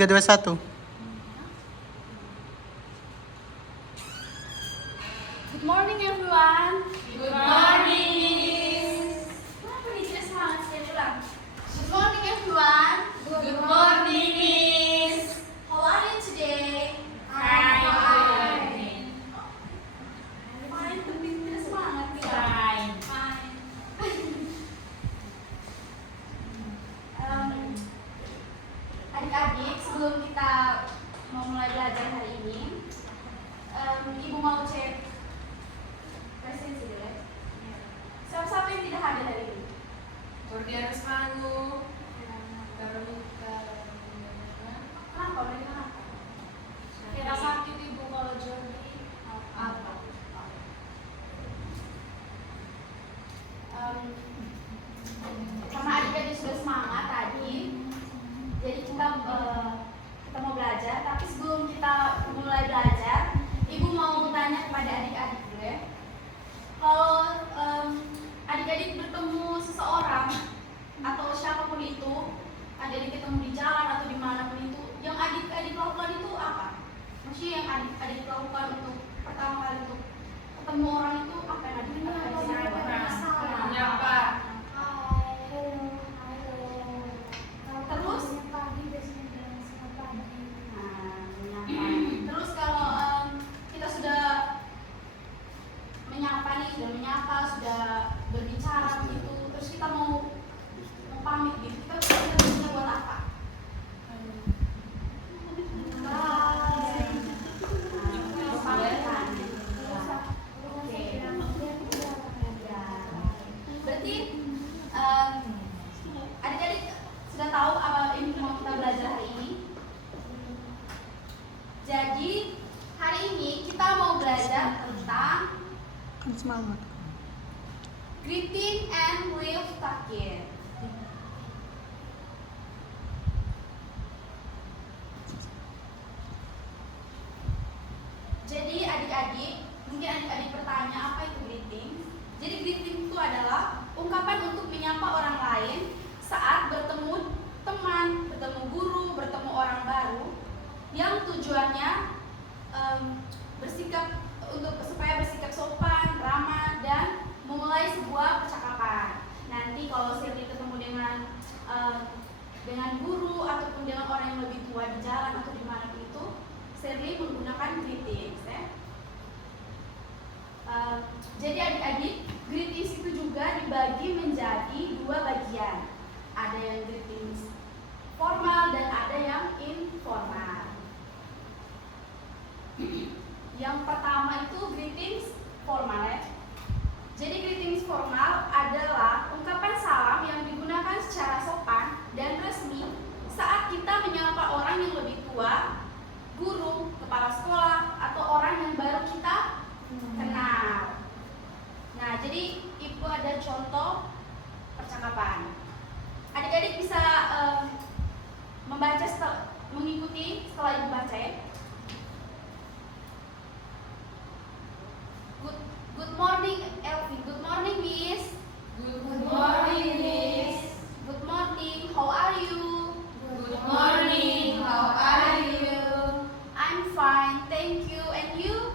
3, 2, 1. Good morning everyone. Good morning. Kenapa nih tidak semangat sekali ulang? Good morning everyone. Good morning, Miss. How are you today? Fine. Fine, tapi tidak semangat ya. Fine. Fine. Adik-adik, sebelum kita mau mulai belajar hari ini, Ibu mau cek presensi dulu ya. Siapa-siapa yang tidak hadir hari ini? Cordiaris Manu. Veronica. Kenapa mereka kenapa? Kira sakit ibu kalau Jordi. Apa? Karena adik-adik sudah semangat tadi, jadi kita mau belajar. Tapi sebelum kita mulai belajar, Ibu mau bertanya kepada adik-adik dulu ya. Kalau adik-adik bertemu seseorang atau siapapun itu, adik-adik ketemu di jalan atau dimanapun itu, yang adik-adik lakukan itu apa? Maksudnya yang adik-adik lakukan untuk pertama kali untuk ketemu orang itu apa yang adik-adik lakukan? Menyapa. Terus? Terus kalau kita sudah menyapa nih, sudah berbicara gitu, terus kita mau pamit gitu, kita bisa buat apa? Berarti adik-adik sudah tahu apa yang mau kita belajar hari ini? Jadi hari ini kita mau belajar tentang Semangat. greeting and leave takir. Jadi adik-adik, mungkin adik-adik bertanya apa itu greeting? Jadi greeting itu adalah ungkapan untuk menyapa orang lain saat bertemu teman, bertemu guru, bertemu orang baru, yang tujuannya supaya bersikap sopan, ramah, dan memulai sebuah percakapan. Nanti kalau Shirley ketemu dengan guru ataupun dengan orang yang lebih tua di jalan atau di mana itu, Shirley menggunakan greetings ya. Jadi adik-adik, greetings itu juga dibagi menjadi 2 bagian. Ada yang greetings formal dan ada yang informal. Yang pertama itu greetings formal ya. Jadi greetings formal adalah ungkapan salam yang digunakan secara sopan dan resmi saat kita menyapa orang yang lebih tua, guru, kepala sekolah, atau orang yang baru kita kenal. Nah, jadi Ibu ada contoh percakapan. Adik-adik bisa membaca mengikuti setelah Ibu baca ya. Good morning, Elvin. Good morning, Miss. Good morning, Miss. Good morning. How are you? Good morning. How are you? I'm fine, thank you. And you?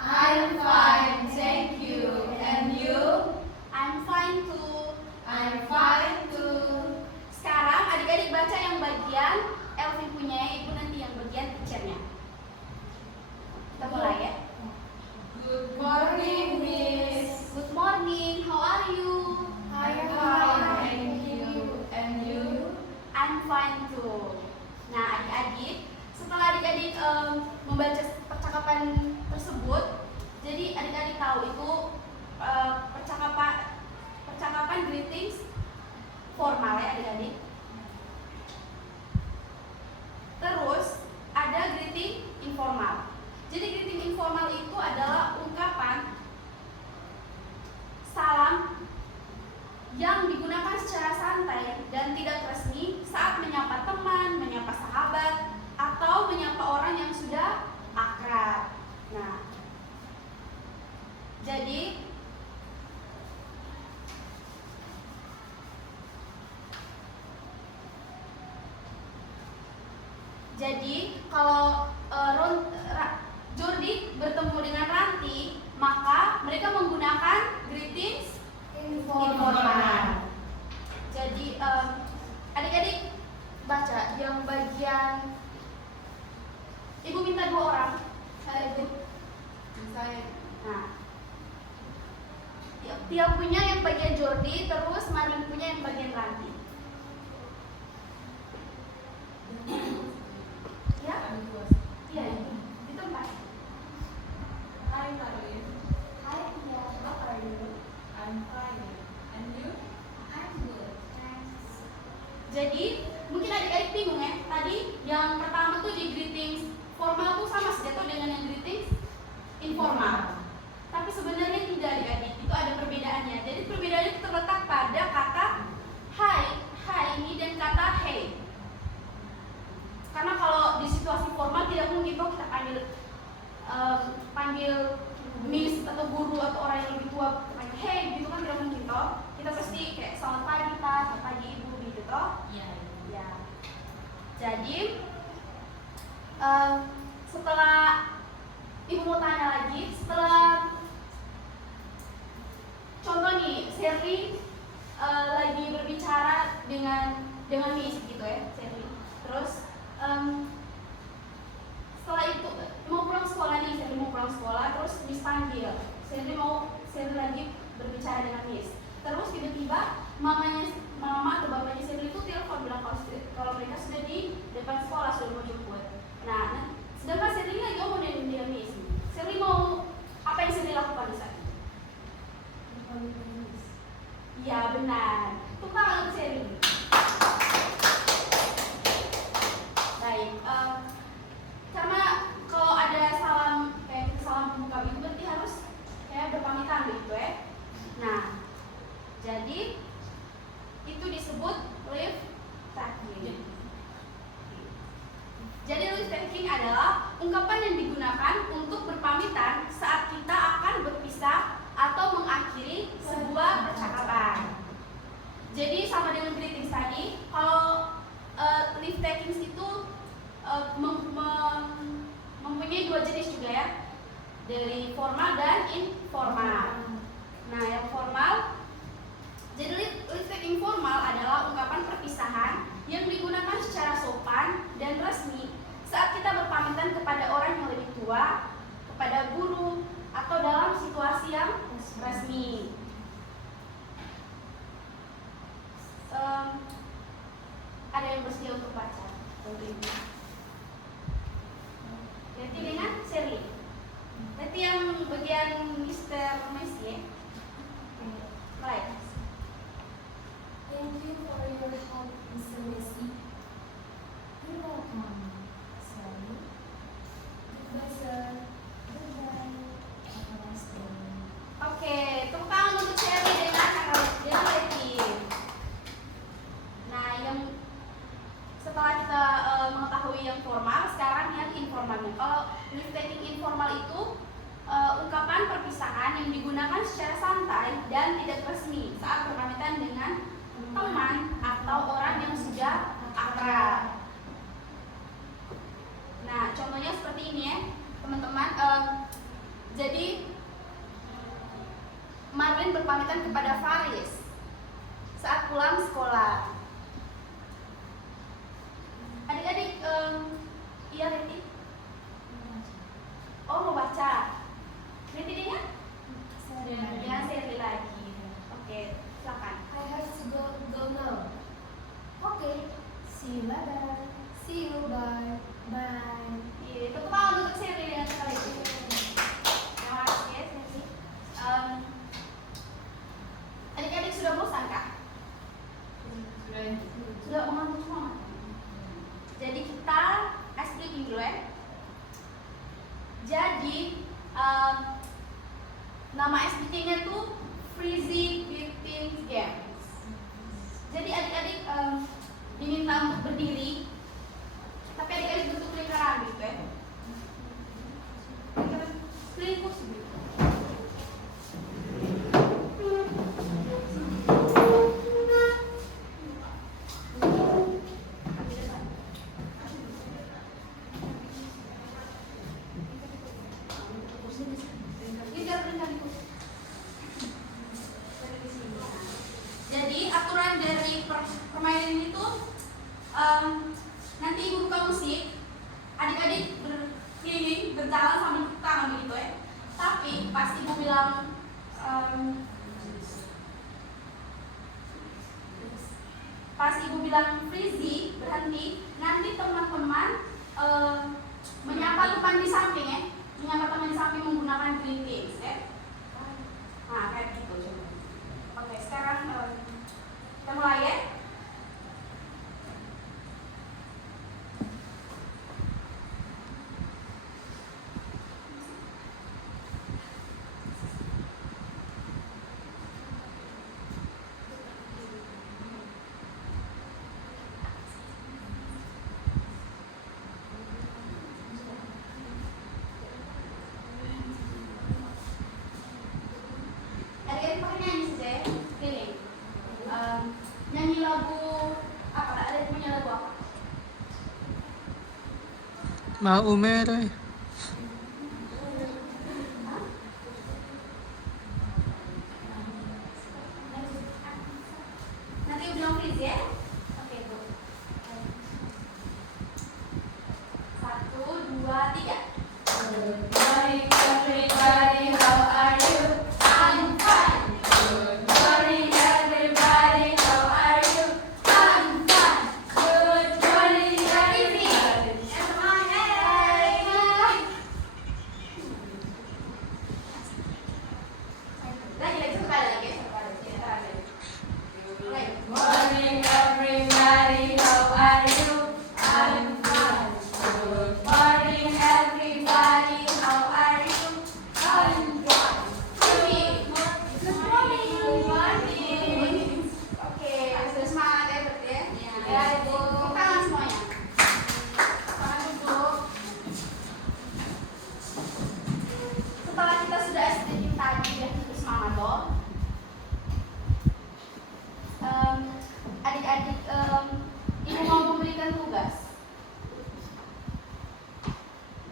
I'm fine, thank you. And you? I'm fine too. I'm fine too. Sekarang adik-adik baca yang bagian Elvin punya, Ibu nanti yang bagian teachernya. Kita mulai ya. Good morning, Miss. Jadi kalau Jordi bertemu dengan Ranti, maka mereka menggunakan greetings informal. Jadi adik-adik baca yang bagian Ibu minta 2 orang. Saya Ibu. Saya. Nah, Tia punya yang bagian Jordi, terus Marin punya yang bagian Ranti. Ya? Iya, di tempat. Hi Marilyn. Hi Tia, how are you? I'm fine. And you? I'm good, thanks. Jadi mungkin adik-adik bingung ya. Tadi yang pertama tuh di greetings formal tuh sama saja tuh dengan yang greetings informal. Tapi sebenarnya tidak adik-adik, itu ada perbedaannya. Jadi perbedaannya itu terletak pada kata hi ini dan kata hey. Karena kalau di situasi formal tidak mungkin kok kita panggil miss atau guru atau orang yang lebih tua panggil hey gitu kan, tidak mungkin toh. Kita pasti kayak selamat pagi Pak, selamat pagi Ibu gitu toh. Iya. Ya. Jadi setelah Ibu mau tanya lagi, setelah contoh nih, Sherly lagi berbicara dengan Miss gitu ya, Sherly. Terus setelah itu mau pulang sekolah nih, Sherly mau pulang sekolah, terus Miss panggil, Sherly lagi berbicara dengan Miss. Terus tiba-tiba mama atau bapaknya Sherly itu telepon bilang kalau mereka sudah di depan sekolah, sudah mau jemput. Nah, sedangkan Sherly lagi ngomong dengan Miss. Sherly mau apa yang Sherly lakukan di saat itu? Iya benar. Tepuk tangan untuk Sherly. Baik. Karena kalau ada salam pembuka itu berarti harus kayak berpamitan begitu ya. Nah, jadi itu disebut live taking. Jadi live taking adalah ungkapan yang digunakan untuk berpamitan saat kita akan berpisah atau mengakhiri sebuah percakapan. Jadi sama dengan greetings tadi, kalau live takings itu mempunyai 2 jenis juga ya, dari formal dan informal. Nah, yang formal, jadi live taking formal adalah ungkapan perpisahan yang digunakan secara sopan dan resmi saat kita berpamitan kepada orang yang lebih tua, kepada guru, atau dalam situasi yang resmi. Ada yang bersedia untuk baca? Berarti dengan Sherly. Berarti yang bagian Mr. Messi ya? Baik. Thank you for your help, Mr. Messi. You're welcome, Sally. Goodbye, sir. Goodbye. Have a nice day. Oke, tepuk tangan untuk Sherly dengan Betty. Nah, yang setelah kita mengetahui yang formal, sekarang yang informalnya. Kalau live taking informal itu ungkapan perpisahan yang digunakan secara santai dan tidak resmi saat berpamitan dengan teman atau orang yang sudah akrab. Nah, contohnya seperti ini ya, teman-teman. Jadi Marlin berpamitan kepada Faris saat pulang sekolah. Adik-adik, iya Leti? Oh, mau baca? Leti dia? Ya, Sherly lagi. Oke, silakan. I have to go now. Oke. See you later. See you. Bye. Bye. Iya, tepuk tangan untuk Sherly dengan sekali lagi. Terima kasih ya, Sherly. Adik-adik sudah bosan kah? Sudah mengantuk semua. Jadi kita ice breaking dulu ya. Jadi nama ice breakingnya tuh Freezy 15 Games. Jadi adik-adik diminta untuk berdiri, tapi adik-adik bentuk lingkaran gitu ya. Keliling kursi gitu. berjalan sambil tepuk tangan begitu ya. Tapi pas ibu bilang freezy, berhenti, nanti teman-teman menyapa teman di samping ya, menyapa teman di samping menggunakan greetings ya. Nah kayak gitu coba. Oke, sekarang kita mulai ya. Adik-adik pakai nyanyi saja ya, keliling. Nyanyi lagu apa? Adik punya lagu apa? Mau merah. Nanti bilang please ya. Oke, Bu. 1, 2, 3. Good morning everybody, how are you? I'm fine. Good morning everybody, how are you? I'm fine. Good morning everybody. Lagi satu kali lagi. Good morning everybody, how are you? I'm fine. Good morning everybody, how are you? I'm fine. Good morning. Good morning. Oke, sudah semangat ya berarti ya. Ya, Ibu. Tepuk tangan semuanya. Tangan dulu. Setelah kita sudah STM tadi dan kita semangat dong. Adik-adik, ibu mau memberikan tugas.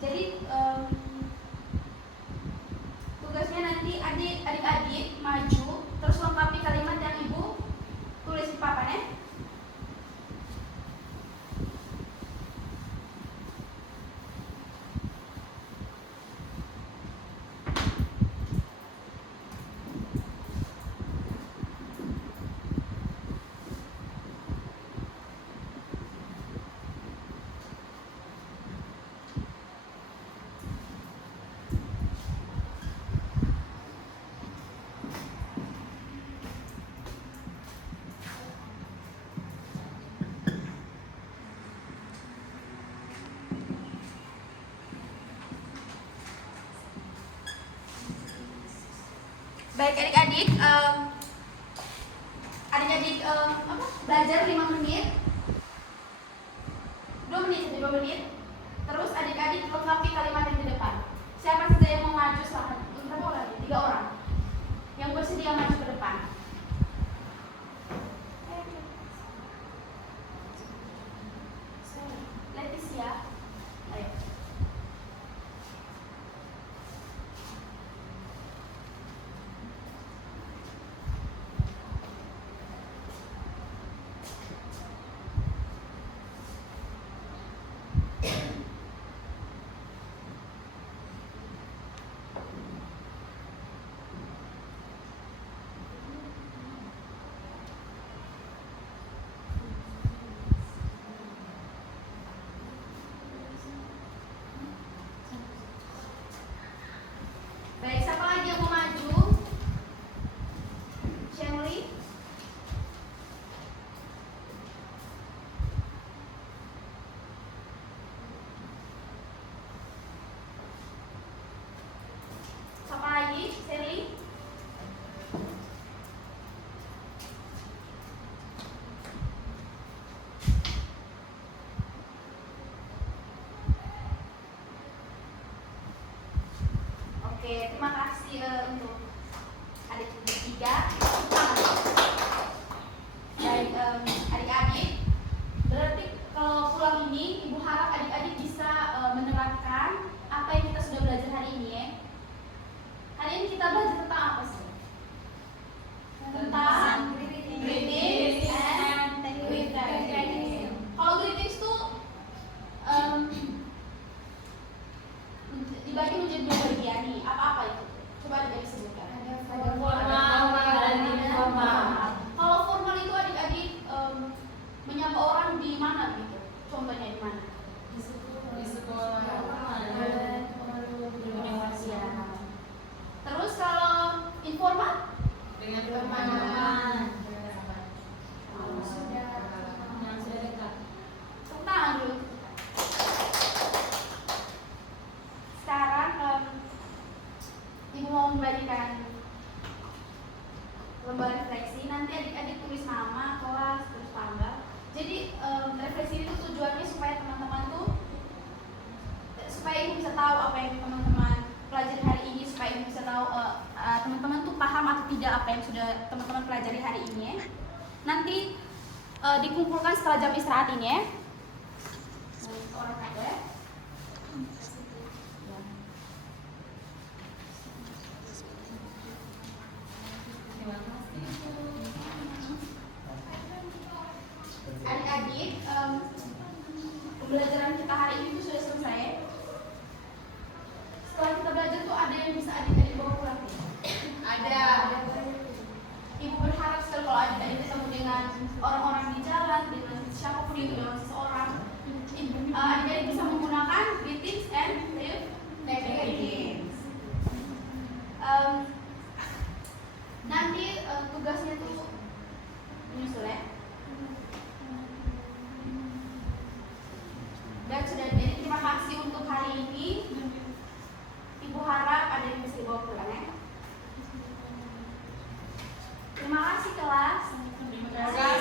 Jadi tugasnya nanti adik-adik maju terus lengkapi kalimat yang ibu tulis di papan ya. Baik adik-adik, belajar 5 menit, 2 menit saja 2 menit. Terus adik-adik lengkapi kalimat yang di depan. Siapa saja yang mau maju silahkan. Berapa orang? 3 orang yang bersedia maju ke depan. Leticia, ayo. Baik, siapa lagi yang mau maju? Shelly? Siapa lagi? Shelly? Oke, terima kasih untuk adik bertiga. Baik, adik-adik, berarti kalau pulang ini ibu harap adik-adik bisa menerapkan apa yang kita sudah belajar hari ini ya. Hari ini kita belajar tentang apa sih? Tentang greetings and greetings. Kalau greetings tuh ya nih, apa-apa itu? Coba adik-adik sebutkan. Ada formal dan informal. Kalau formal itu adik-adik menyapa orang di mana gitu? Contohnya di mana? Di sekolah. Ya. Terus kalau informal? Dengan teman-teman. Oh, Yang sudah dekat. tepuk tangan dulu. Sekarang ibu mau membagikan lomba refleksi. Nanti adik-adik tulis nama, kelas, terus tanggal. Jadi refleksi itu tujuannya supaya teman-teman tuh supaya ibu bisa tahu apa yang teman-teman pelajari hari ini, supaya ibu bisa tahu teman-teman tuh paham atau tidak apa yang sudah teman-teman pelajari hari ini ya. Nanti dikumpulkan setelah jam istirahat ini ya. Orang kata ya. Terima kasih. Adik-adik, pembelajaran kita hari ini tuh sudah selesai. Setelah kita belajar tuh ada yang bisa adik-adik bawa pulang nih? Ada. Ibu berharap sekali kalau adik-adik ketemu dengan orang-orang di jalan, dengan siapapun itu, dengan seseorang, adik-adik bisa menggunakan greetings and reflections. Nanti tugasnya tuh menyusul ya. Dan sudah jadi, terima kasih untuk hari ini. Ibu harap ada yang bisa dibawa pulang ya. Terima kasih kelas. Terima kasih.